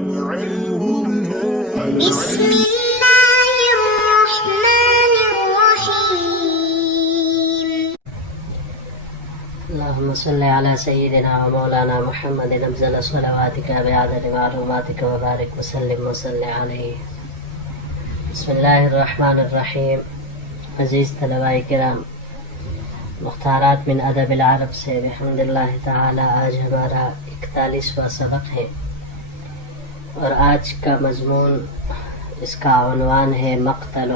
بسم الله الرحمن الرحيم. اللهم صل على سيدنا ومولانا محمد أفضل صلواتك بعدد معلوماتك وبارك وسلم وصل عليه. بسم الله الرحمن الرحیم. عزیز طلباء کرام، مختارات من ادب العرب سے بحمد اللہ تعالی آج ہمارا 41واں سبق ہے، اور آج کا مضمون، اس کا عنوان ہے مقتل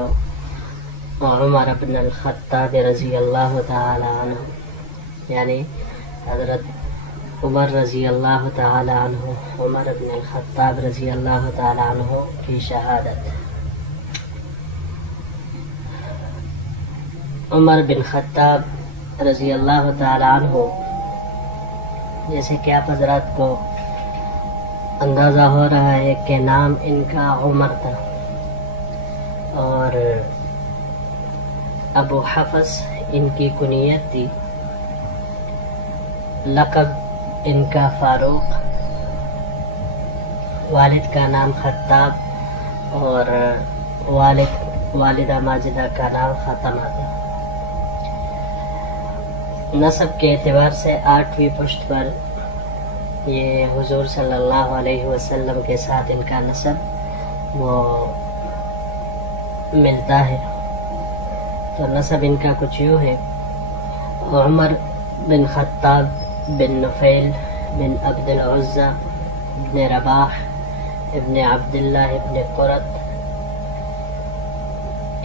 عمر بن الخطاب رضی اللہ تعالی عنہ، یعنی حضرت عمر رضی اللہ تعالی عنہ، عمر بن الخطاب رضی اللہ تعالی عنہ کی شہادت. عمر بن خطاب رضی اللہ تعالی عنہ، جیسے کہ آپ حضرات کو اندازہ ہو رہا ہے کہ نام ان کا عمر تھا، اور ابو حفص ان کی کنیت تھی، لقب ان کا فاروق، والد کا نام خطاب، اور والدہ ماجدہ کا نام خاتمہ تھا. نسب کے اعتبار سے 8ویں پشت پر یہ حضور صلی اللہ علیہ وسلم کے ساتھ ان کا نسب وہ ملتا ہے. تو نسب ان کا کچھ یوں ہے: عمر بن خطاب بن نفیل بن عبد العزى ابن رباح ابن عبداللہ ابن قرط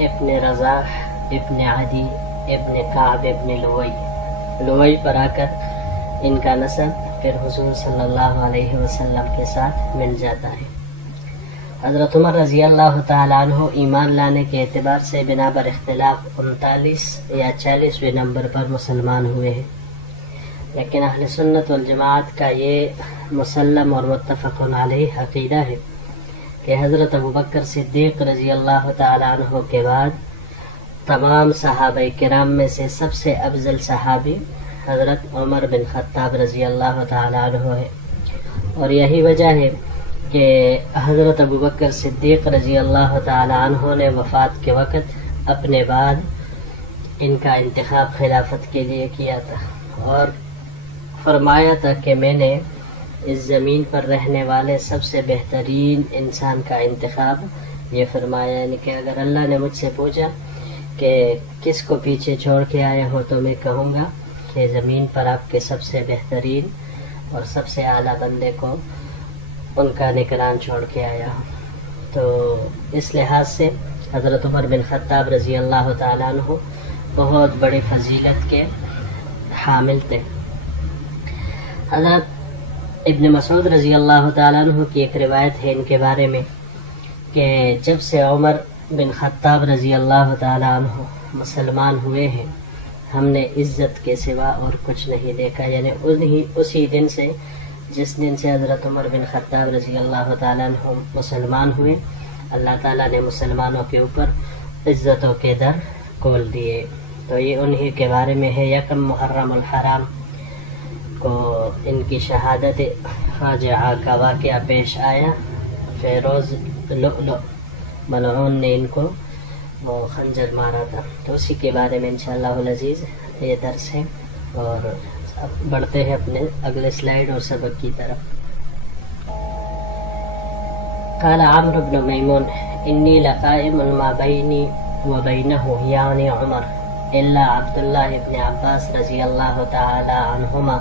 ابن رزاح ابن عدی ابن کعب ابن لوئی پر آ کر ان کا نسب پھر حضور صلی اللہ علیہ وسلم کے ساتھ مل جاتا ہے. حضرت عمر رضی اللہ تعالیٰ عنہ ایمان لانے کے اعتبار سے بنا بر اختلاف 39 یا 40ویں نمبر پر مسلمان ہوئے ہیں، لیکن اہل سنت والجماعت کا یہ مسلم اور متفق علیہ عقیدہ ہے کہ حضرت ابوبکر صدیق رضی اللہ تعالیٰ عنہ کے بعد تمام صحابہ کرام میں سے سب سے افضل صحابی حضرت عمر بن خطاب رضی اللہ تعالیٰ عنہ ہے. اور یہی وجہ ہے کہ حضرت ابوبکر صدیق رضی اللہ تعالیٰ عنہ نے وفات کے وقت اپنے بعد ان کا انتخاب خلافت کے لیے کیا تھا، اور فرمایا تھا کہ میں نے اس زمین پر رہنے والے سب سے بہترین انسان کا انتخاب یہ فرمایا، یعنی کہ اگر اللہ نے مجھ سے پوچھا کہ کس کو پیچھے چھوڑ کے آئے ہو تو میں کہوں گا کہ زمین پر آپ کے سب سے بہترین اور سب سے اعلیٰ بندے کو ان کا نگران چھوڑ کے آیا ہوں. تو اس لحاظ سے حضرت عمر بن خطاب رضی اللہ تعالیٰ عنہ بہت بڑی فضیلت کے حامل تھے. حضرت ابن مسعود رضی اللہ تعالیٰ عنہ کی ایک روایت ہے ان کے بارے میں کہ جب سے عمر بن خطاب رضی اللہ تعالیٰ عنہ مسلمان ہوئے ہیں، ہم نے عزت کے سوا اور کچھ نہیں دیکھا. یعنی اسی دن سے، جس دن سے حضرت عمر بن خطاب رضی اللہ تعالیٰ عنہ مسلمان ہوئے، اللہ تعالیٰ نے مسلمانوں کے اوپر عزتوں کے در کھول دیے. تو یہ انہی کے بارے میں ہے. یکم محرم الحرام کو ان کی شہادت فاجعہ کا واقعہ پیش آیا. فیروز لؤلؤ ملعون نے ان کو وہ خنجر مارا تھا. تو اسی کے بارے میں انشاءاللہ العزیز یہ درس ہے، اور اب بڑھتے ہیں اپنے اگلے سلائیڈ اور سبق کی طرف. قال عمرو بن میمون انی لقائم ما بینی وبینہ یعنی عمر الا عبداللہ بن عباس رضی اللہ تعالی عنہما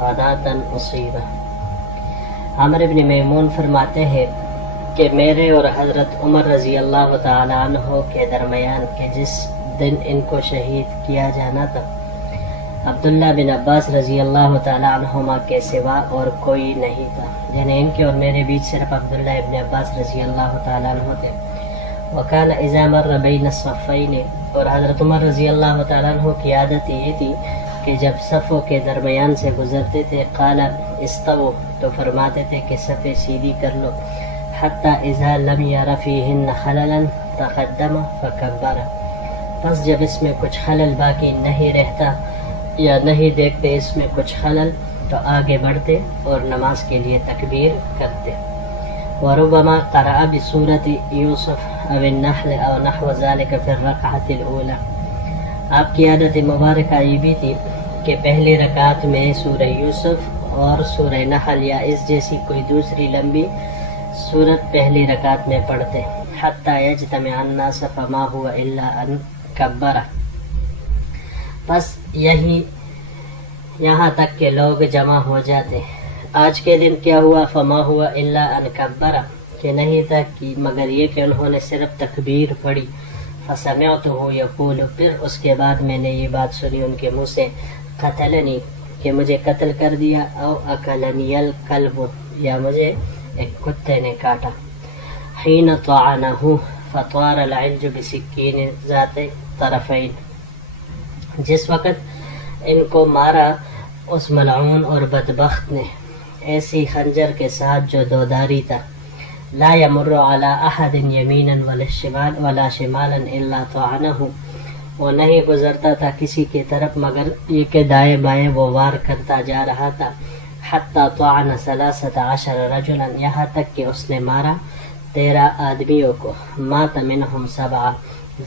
غداة اصیبہ. عمرو بن میمون فرماتے ہیں کہ میرے اور حضرت عمر رضی اللہ تعالی عنہ کے درمیان کہ جس دن ان کو شہید کیا جانا تھا، عبداللہ بن عباس رضی اللہ تعالی عنہما کے سوا اور کوئی نہیں تھا. یعنی ان کے اور میرے بیچ صرف عبداللہ ابن عباس رضی اللہ تعالی عنہ تھے. وکان اذا مر بین الصفین، اور حضرت عمر رضی اللہ تعالی عنہ کی عادت یہ تھی کہ جب صفوں کے درمیان سے گزرتے تھے قال استو، تو فرماتے تھے کہ صفیں سیدھی کر لو. حتی اذا لم یر فیہن خللا تقدم فکبر، پس جب اس میں کچھ خلل باقی نہیں رہتا یا نہیں دیکھتے اس میں کچھ خلل، تو آگے بڑھتے اور نماز کے لیے تکبیر کرتے. وربما قرأ بسورة یوسف او النحل او نحو ذلك في الرکعة الأولى. آپ کی عادت مبارکہ یہ بھی تھی کہ پہلی رکعت میں سورہ یوسف اور سورہ نحل یا اس جیسی کوئی دوسری لمبی سورت پہلی رکعت میں پڑھتے. حتی یجتمع الناس فما هو الا ان کبر. بس یہاں تک کہ لوگ جمع ہو جاتے. آج کے دن کیا ہوا؟ فما ہوا الا ان کبر، کہ نہیں تھا کہ مگر یہ کہ انہوں نے صرف تکبیر پڑھی. فسمعتہ یقول، پھر اس کے بعد میں نے یہ بات سنی ان کے منہ سے، قتلنی، کہ مجھے قتل کر دیا، او اکلنی الکلب، یا مجھے ایک کتے نے کاٹا. حین طعنہ فطار العلج بسکین ذات طرفین، جس وقت ان کو مارا اس ملعون اور بدبخت نے ایسی خنجر کے ساتھ جو دوداری تھا. لا يمر على احد یمینا ولا شمالا الا طعنہ، وہ نہیں گزرتا تھا کسی کی طرف مگر یہ کہ دائیں بائیں وہ وار کرتا جا رہا تھا. حتی طعن 13 رجلا، یہاں تک کہ اس نے مارا 13 آدمیوں کو. مات منہم 7،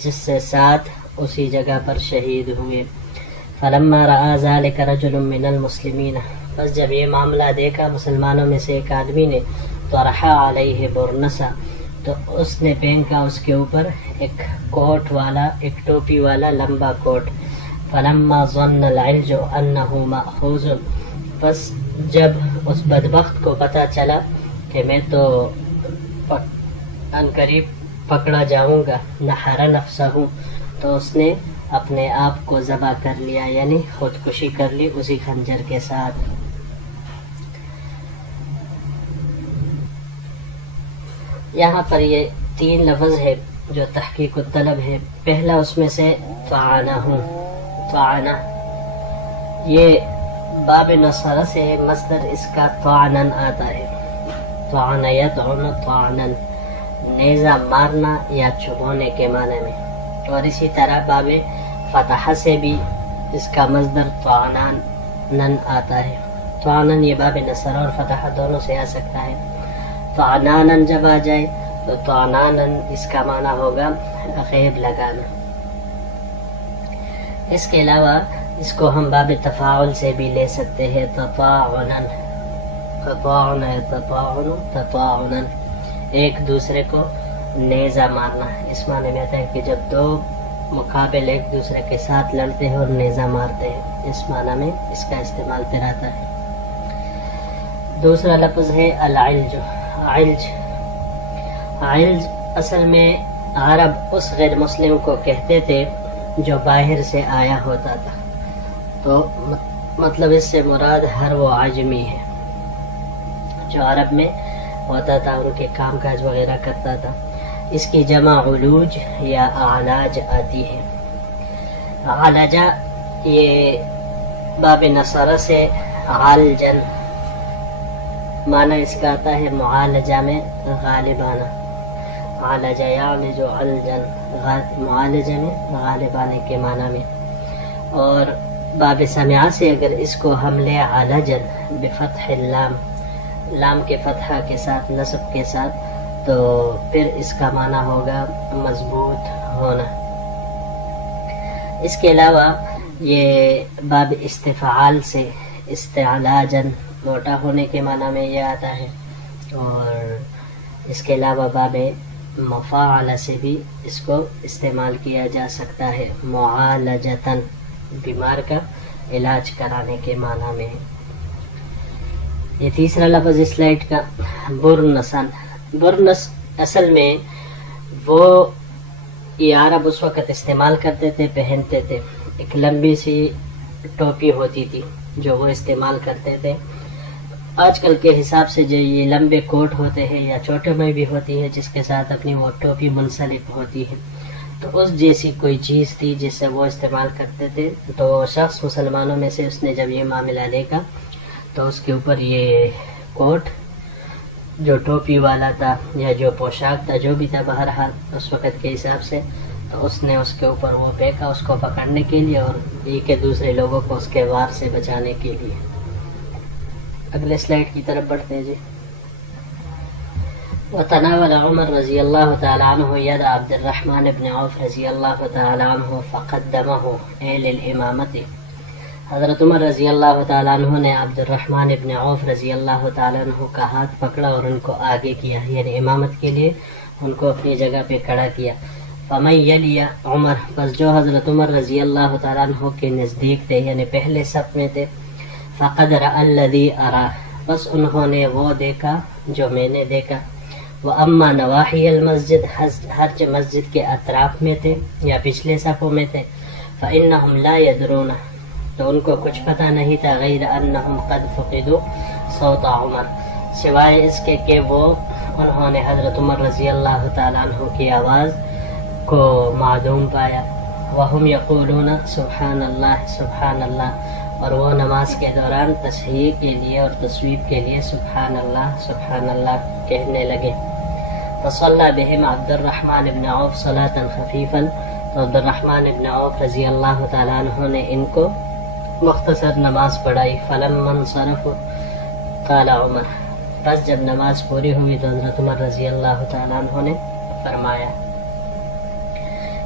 جس سے 7 اسی جگہ پر شہید ہوئے. فلما رأى ذلك رجل من المسلمین، بس جب یہ معاملہ دیکھا مسلمانوں میں سے ایک آدمی نے، طرح علیہ برنسا، تو اس نے پھینکا اس کے اوپر ایک کوٹ والا، ایک ٹوپی والا لمبا کوٹ. فلما ظن العلج انہ مأخوذ، بس جب اس بدبخت کو پتہ چلا کہ میں تو عنقریب پکڑا جاؤں گا، نحر نفسہ، تو اس نے اپنے آپ کو ذبح کر لیا، یعنی خودکشی کر لی اسی خنجر کے ساتھ. یہاں پر یہ 3 لفظ ہے جو تحقیق الطلب ہے. پہلا اس میں سے طعنہ، طعنہ یہ باب نصرہ سے مصدر اس کا طعنن آتا ہے. طعن یطعن طعنا، نیزہ مارنا یا چبھونے کے معنی میں. اور اسی طرح باب فتح سے بھی اس کا مصدر طعنان آتا ہے. طعنن یہ باب نصر اور فتح دونوں سے آ سکتا ہے. طعنانن جب آ جائے تو طعنانن اس کا معنی ہوگا غیب لگانا. اس کے علاوہ اس کو ہم باب تفاعل سے بھی لے سکتے ہیں. تطاعنن، تطاعن تطاعن تطاعنن، ایک دوسرے کو نیزہ مارنا. اس معنی میں آتا ہے کہ جب 2 مقابل ایک دوسرے کے ساتھ لڑتے ہیں اور نیزہ مارتے ہیں، اس معنی میں اس کا استعمال پھر آتا ہے. دوسرا لفظ ہے العلج. علج، علج اصل میں عرب اس غیر مسلم کو کہتے تھے جو باہر سے آیا ہوتا تھا. تو مطلب اس سے مراد ہر وہ عجمی ہے جو عرب میں ہوتا تھا، ان کے کام کاج وغیرہ کرتا تھا. اس کی جمع علوج یا اعلاج آتی ہے. عالجہ یہ باب نصرہ سے عالجن، معنی اس کا آتا ہے معالجہ میں غالبانہ. عالجہ یعالج علجن، معالجہ میں غالبانے کے معنی میں. اور باب سمعہ سے اگر اس کو ہم لے عالجن بفتح اللام، لام کے فتحہ کے ساتھ، نصب کے ساتھ، تو پھر اس کا معنی ہوگا مضبوط ہونا. اس کے علاوہ یہ باب استفعال سے استعلاجن، موٹا ہونے کے معنی میں یہ آتا ہے. اور اس کے علاوہ باب مفاعل سے بھی اس کو استعمال کیا جا سکتا ہے، معالجتن، بیمار کا علاج کرانے کے معنی میں. یہ تیسرا لفظ اس سلائڈ کا برنسن. برنس اصل میں وہ یہ عرب اس وقت استعمال کرتے تھے، پہنتے تھے. ایک لمبی سی ٹوپی ہوتی تھی جو وہ استعمال کرتے تھے. آج کل کے حساب سے جو یہ لمبے کوٹ ہوتے ہیں یا چھوٹے میں بھی ہوتی ہے جس کے ساتھ اپنی وہ ٹوپی منسلک ہوتی ہے، تو اس جیسی کوئی چیز تھی جس سے وہ استعمال کرتے تھے. تو شخص مسلمانوں میں سے اس نے جب یہ معاملہ دیکھا تو اس کے اوپر یہ کوٹ جو ٹوپی والا تھا یا جو پوشاک تھا، جو بھی تھا بہرحال اس وقت کے حساب سے، تو اس نے اس کے اوپر وہ پھینکا اس کو پکڑنے کے لیے اور یہ کہ دوسرے لوگوں کو اس کے وار سے بچانے کے لیے. اگلے سلائڈ کی طرف بڑھتے ہیں جی. وتناول عمر رضی اللہ تعالی عنہ ید عبد الرحمن بن عوف رضی اللہ تعالی عنہ فقدمہ اے للامامت. حضرت عمر رضی اللہ تعالیٰ عنہ نے عبد الرحمن ابن عوف رضی اللہ تعالیٰ عنہ کا ہاتھ پکڑا اور ان کو آگے کیا، یعنی امامت کے لیے ان کو اپنی جگہ پہ کھڑا کیا. فمن یلی عمر، پس جو حضرت عمر رضی اللہ تعالیٰ عنہ کے نزدیک تھے یعنی پہلے صف میں تھے، فقد رأى الذی ارى، بس انہوں نے وہ دیکھا جو میں نے دیکھا. واما نواحی المسجد، ہر مسجد کے اطراف میں تھے یا پچھلے صفوں میں تھے، فانہم لا يدرون، تو ان کو کچھ پتہ نہیں تھا، غیر انہم قد فقدوا صوت عمر، سوائے اس کے کہ وہ انہوں نے حضرت عمر رضی اللہ تعالیٰ عنہ کی آواز کو معدوم پایا. وہم یقولون سبحان اللہ سبحان اللہ، اور وہ نماز کے دوران تصحیح کے لیے اور تصویب کے لیے سبحان اللہ کہنے لگے. فصلی بہم عبد الرحمن بن عوف صلاۃ خفیفا، تو عبد الرحمن بن عوف رضی اللہ تعالیٰ عنہ نے ان کو مختصر نماز پڑھائی. فلما انصرفوا قال عمر، بس جب نماز پوری ہوئی تو حضرت عمر رضی اللہ تعالیٰ عنہ نے فرمایا.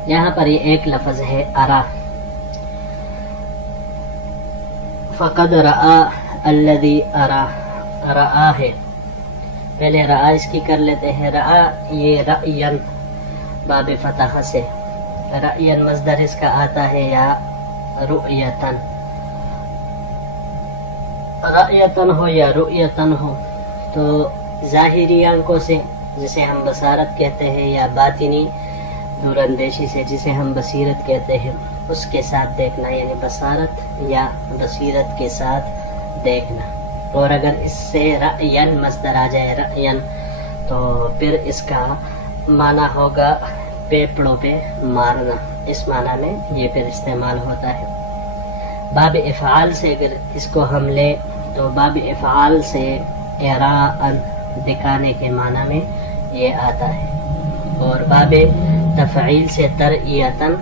یہاں پر یہ ایک لفظ ہے ارا، فقد رآ الذی ارا، رآ ہے، پہلے رآ اس کی کر لیتے ہیں. رآ یہ رأین باب فتح سے، رأین مصدر اس کا آتا ہے یا رؤیتن، رأیتن ہو یا رؤیتن ہو تو ظاہری آنکھوں سے جسے ہم بصارت کہتے ہیں، یا باطنی دور اندیشی سے جسے ہم بصیرت کہتے ہیں، اس کے ساتھ دیکھنا، یعنی بصارت یا بصیرت کے ساتھ دیکھنا. اور اگر اس سے رأین مصدر آ جائے رأین، تو پھر اس کا معنی ہوگا پیپڑوں پہ مارنا، اس معنی میں یہ پھر استعمال ہوتا ہے. باب افعال سے اگر اس کو ہم لیں تو باب افعال سے اراء دکھانے کے معنی میں یہ آتا ہے، اور باب تفعیل سے ترئیتن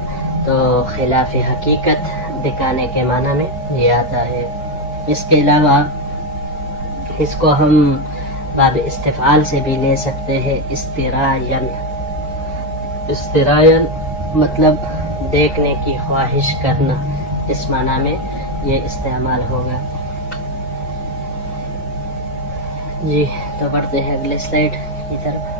تو خلاف حقیقت دکھانے کے معنی میں یہ آتا ہے. اس کے علاوہ اس کو ہم باب استفعال سے بھی لے سکتے ہیں، استرائین، استرائین مطلب دیکھنے کی خواہش کرنا، اس معنی میں یہ استعمال ہوگا. جی تو بڑھتے ہیں اگلے سلائیڈ کی طرف.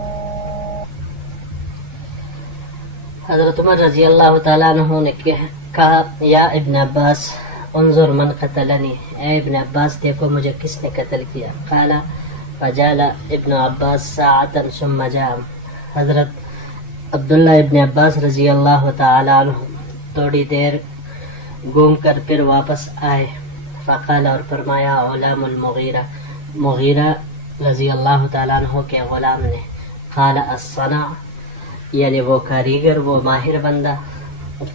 حضرت عمر رضی اللہ تعالیٰ عنہ نے کہا یا ابن عباس انظر من قتلنی، اے ابن عباس دیکھو مجھے کس نے قتل کیا. قال فجال ابن عباس ساعتا ثم جاء، حضرت عبداللہ ابن عباس رضی اللہ تعالیٰ عنہ تھوڑی دیر گھوم کر پھر واپس آئے. فقال، اور فرمایا غلام المغیرہ، مغیرہ رضی اللہ تعالیٰ عنہ کے غلام نے. قال الصنع، یعنی وہ کاریگر، وہ ماہر بندہ.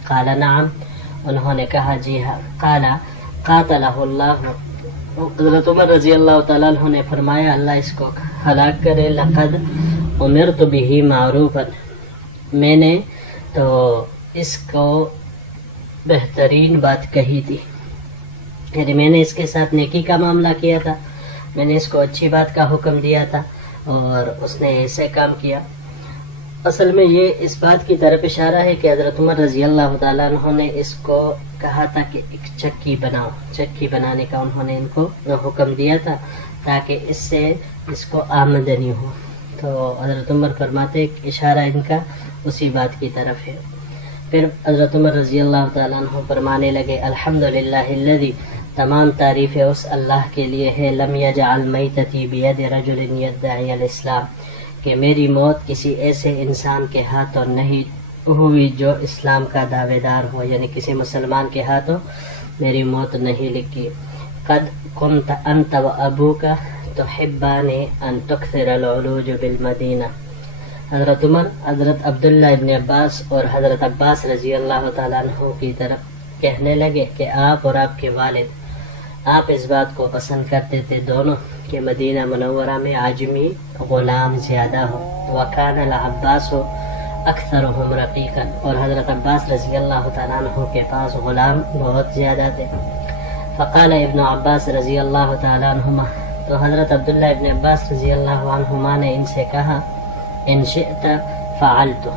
قال نعم، انہوں نے کہا جی ہاں. قال قاتلہ اللہ، حضرت عمر رضی اللہ تعالیٰ عنہ نے فرمایا اللہ اس کو ہلاک کرے. لقد امرت به معروفا، میں نے تو اس کو بہترین بات کہی تھی، یعنی میں نے اس کے ساتھ نیکی کا معاملہ کیا تھا، میں نے اس کو اچھی بات کا حکم دیا تھا اور اس نے ایسے کام کیا. اصل میں یہ اس بات کی طرف اشارہ ہے کہ حضرت عمر رضی اللہ تعالیٰ عنہ نے اس کو کہا تھا کہ ایک چکی بناؤ، چکی بنانے کا انہوں نے ان کو حکم دیا تھا تاکہ اس سے اس کو آمدنی ہو. تو حضرت عمر فرماتے کہ اشارہ ان کا اسی بات کی طرف ہے. پھر حضرت عمر رضی اللہ تعالیٰ عنہ فرمانے لگے الحمدللہ الذی، تمام تعریفیں اس اللہ کے لیے ہے، لم یجعل میتتی بید رجل یدعی الاسلام، کہ میری موت کسی ایسے انسان کے ہاتھوں نہیں ہوئی جو اسلام کا دعوے دار ہو، یعنی کسی مسلمان کے ہاتھوں میری موت نہیں لکھی. قد کنت انت و ابوک تحبان ان تکثر العلوج بالمدینہ. حضرت عمر حضرت عبداللہ ابن عباس اور حضرت عباس رضی اللہ تعالیٰ عنہ کی طرف کہنے لگے کہ آپ اور آپ کے والد، آپ اس بات کو پسند کرتے تھے دونوں کہ مدینہ منورہ میں عجمی غلام زیادہ ہو. وکان العباس اکثرهم رقیقا، اور حضرت عباس رضی اللہ تعالیٰ عنہ کے پاس غلام بہت زیادہ تھے. فقال ابن عباس رضی اللہ تعالیٰ عنہما، تو حضرت عبداللہ ابن عباس رضی اللہ عنہما نے ان سے کہا ان شئت فعلت،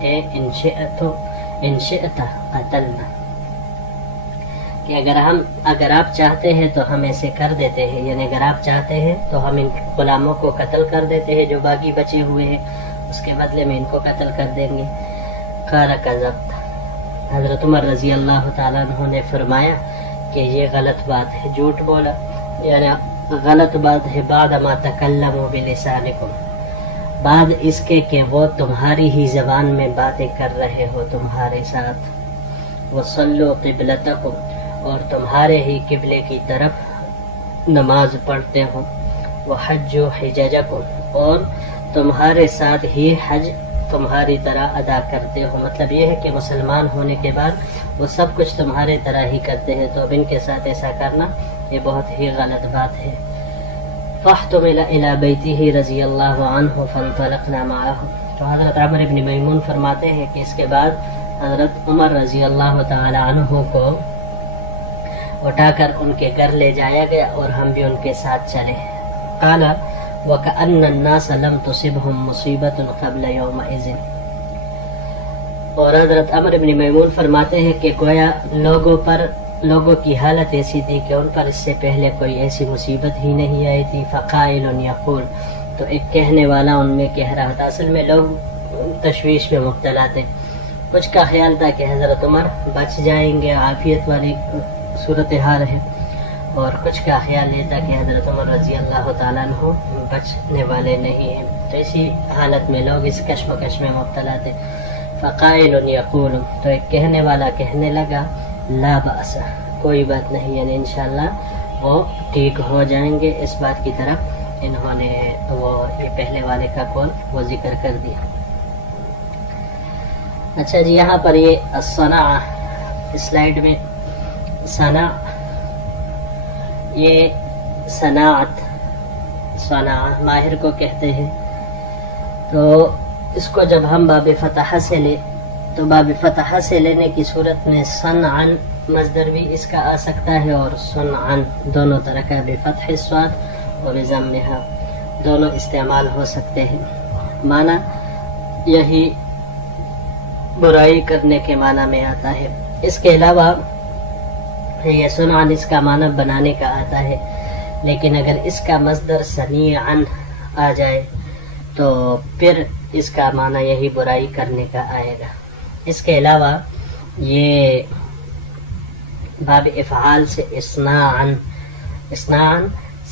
اے ان شئت قتلنا، کہ اگر آپ چاہتے ہیں تو ہم ایسے کر دیتے ہیں، یعنی اگر آپ چاہتے ہیں تو ہم ان غلاموں کو قتل کر دیتے ہیں جو باقی بچے ہوئے ہیں، اس کے بدلے میں ان کو قتل کر دیں گے۔ قال کذبت، حضرت عمر رضی اللہ تعالیٰ عنہ نے فرمایا کہ یہ غلط بات ہے، جھوٹ بولا، یعنی غلط بات ہے۔ بعد ما تکلموا بلسانکم، بعد اس کے کہ وہ تمہاری ہی زبان میں باتیں کر رہے ہو تمہارے ساتھ، وصلوا قبلتکم، اور تمہارے ہی قبلے کی طرف نماز پڑھتے ہو، وحجوا حججکم، اور تمہارے ساتھ ہی حج تمہاری طرح ادا کرتے ہو۔ مطلب یہ ہے کہ مسلمان ہونے کے بعد وہ سب کچھ تمہارے طرح ہی کرتے ہیں، تو اب ان کے ساتھ ایسا کرنا یہ بہت ہی غلط بات ہے۔ فاحتمل الى بیتہ رضی اللہ عنہ فانطلقنا معہ، تو حضرت عمر بن میمون فرماتے ہیں کہ اس کے بعد حضرت عمر رضی اللہ تعالی عنہ کو اٹھا کر ان کے گھر لے جایا گیا اور ہم بھی ان کے ساتھ چلے۔ قال وَكَأَنَّ النَّاسَ لَمْ تُصِبْهُمْ مُصِيبَةٌ قَبْلَ يَوْمَئِذٍ، اور حضرت عمر بن میمون فرماتے ہیں کہ گویا لوگوں کی حالت ایسی تھی کہ ان پر اس سے پہلے کوئی ایسی مصیبت ہی نہیں آئی تھی۔ فَقَائِلٌ يَقُولُ، تو ایک کہنے والا ان میں کہہ رہا تھا، اصل میں لوگ تشویش میں مبتلا تھے، کچھ کا خیال تھا کہ حضرت عمر بچ جائیں گے، عافیت والی صورتحال ہے، اور کچھ کا خیال یہ تھا کہ حضرت عمر رضی اللہ تعالیٰ عنہ بچنے والے نہیں ہیں، تو اسی حالت میں لوگ اس کشمکش میں مبتلا تھے۔ فقائل یقول، تو ایک کہنے والا کہنے لگا، لا بأس، کوئی بات نہیں، یعنی انشاءاللہ وہ ٹھیک ہو جائیں گے۔ اس بات کی طرف انہوں نے وہ یہ پہلے والے کا قول وہ ذکر کر دیا۔ اچھا جی، یہاں پر یہ الصنع سلائیڈ میں صنع، یہ صناعت، صنع ماہر کو کہتے ہیں، تو اس کو جب ہم باب فتح سے لے تو باب فتح سے لینے کی صورت میں صنعا مصدر بھی اس کا آ سکتا ہے، اور صنعا دونوں طرح کا بفتح الصاد اور بضمها دونوں استعمال ہو سکتے ہیں۔ معنی یہی برائی کرنے کے معنی میں آتا ہے۔ اس کے علاوہ یہ صنعا اس کا معنی بنانے کا آتا ہے، لیکن اگر اس کا مصدر صنیعا آ جائے تو پھر اس کا معنی یہی برائی کرنے کا آئے گا۔ اس کے علاوہ یہ باب افعال سے اصناعا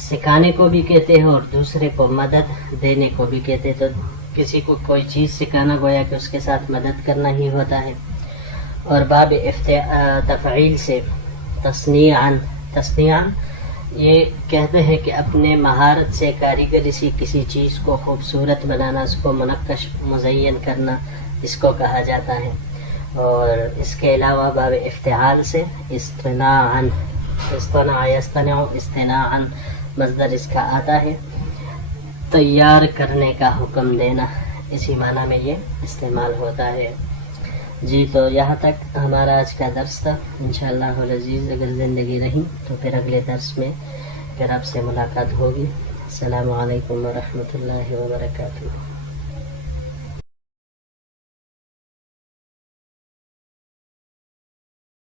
سکھانے کو بھی کہتے ہیں اور دوسرے کو مدد دینے کو بھی کہتے ہیں، تو کسی کو کوئی چیز سکھانا گویا کہ اس کے ساتھ مدد کرنا ہی ہوتا ہے۔ اور باب تفعیل سے تصنیعا یہ کہتے ہیں کہ اپنے مہارت سے کاریگری سے کسی چیز کو خوبصورت بنانا، اس کو منقش مزین کرنا، اس کو کہا جاتا ہے۔ اور اس کے علاوہ باب افتعال سے اصطناعا مصدر اس کا آتا ہے، تیار کرنے کا حکم دینا، اسی معنی میں یہ استعمال ہوتا ہے۔ جی، تو یہاں تک ہمارا آج کا درس تھا۔ انشاءاللہ العزیز اگر زندگی رہی تو پھر اگلے درس میں پھر آپ سے ملاقات ہوگی۔ السلام علیکم ورحمۃ اللہ وبرکاتہ۔